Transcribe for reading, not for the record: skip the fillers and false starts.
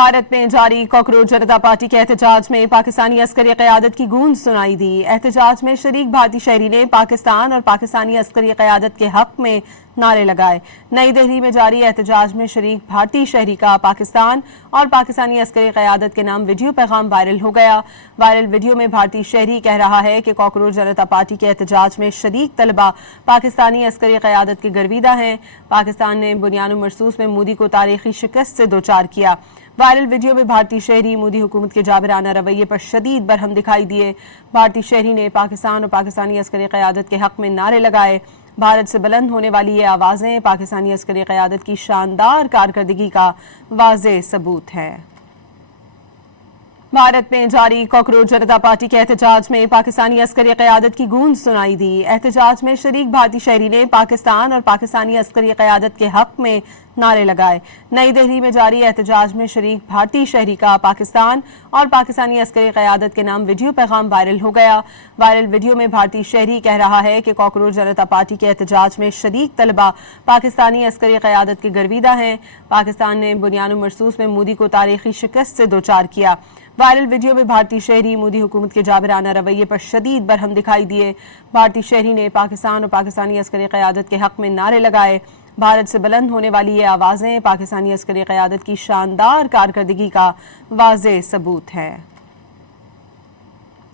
भारत में जारी कॉकरोच जनता पार्टी के एहतजाज में पाकिस्तानी अस्करी क़यादत की गूंज सुनाई दी। एहतजाज में शरीक भारतीय शहरी ने पाकिस्तान और पाकिस्तानी अस्करी क़यादत के हक में नारे लगाए। नई दिल्ली में जारी एहतजाज में शरीक भारतीय शहरी का पाकिस्तान और पाकिस्तानी अस्करी क़यादत के नाम वीडियो पैगाम वायरल हो गया। वायरल वीडियो में भारतीय शहरी कह रहा है कि कॉकरोच जनता पार्टी के एहतजाज में शरीक तलबा पाकिस्तानी अस्करी क़यादत के गर्विदा हैं। पाकिस्तान ने बुनियाद मरसूस में मोदी को तारीखी शिकस्त से दो चार किया। वायरल वीडियो में भारतीय शहरी मोदी हुकूमत के जाबिराना रवैये पर शदीद बरहम दिखाई दिए। भारतीय शहरी ने पाकिस्तान और पाकिस्तानी अस्करी क़यादत के हक में नारे लगाए। भारत से बुलंद होने वाली ये आवाज़ें पाकिस्तानी अस्करी क़यादत की शानदार कारकर्दगी का वाज़ेह सबूत है। भारत में जारी कॉकरोच जनता पार्टी के एहतजाज में पाकिस्तानी अस्करी क़यादत की गूंज सुनाई दी। एहतजाज में शरीक भारतीय शहरी ने पाकिस्तान और पाकिस्तानी अस्करी क़यादत के हक में नारे लगाए। नई दिल्ली में जारी एहतजाज में शरीक भारतीय शहरी का पाकिस्तान और पाकिस्तानी अस्करी क़यादत के नाम वीडियो पैगाम वायरल हो गया। वायरल वीडियो में भारतीय शहरी कह रहा है कि कॉकरोच जनता पार्टी के एहतजाज में शरीक तलबा पाकिस्तानी अस्करी क़यादत के गर्विदा हैं। पाकिस्तान ने बुनियाद मरसूस में मोदी को तारीखी शिकस्त से दो चार किया। वायरल वीडियो में भारतीय शहरी मोदी हुकूमत के जाबिराना रवैये पर शदीद बरहम दिखाई दिए। भारतीय शहरी ने पाकिस्तान और पाकिस्तानी अस्करी क़यादत के हक में नारे लगाए। भारत से बुलंद होने वाली ये आवाज़ें पाकिस्तानी अस्करी क़यादत की शानदार कारकर्दगी का वाज़ेह सबूत है।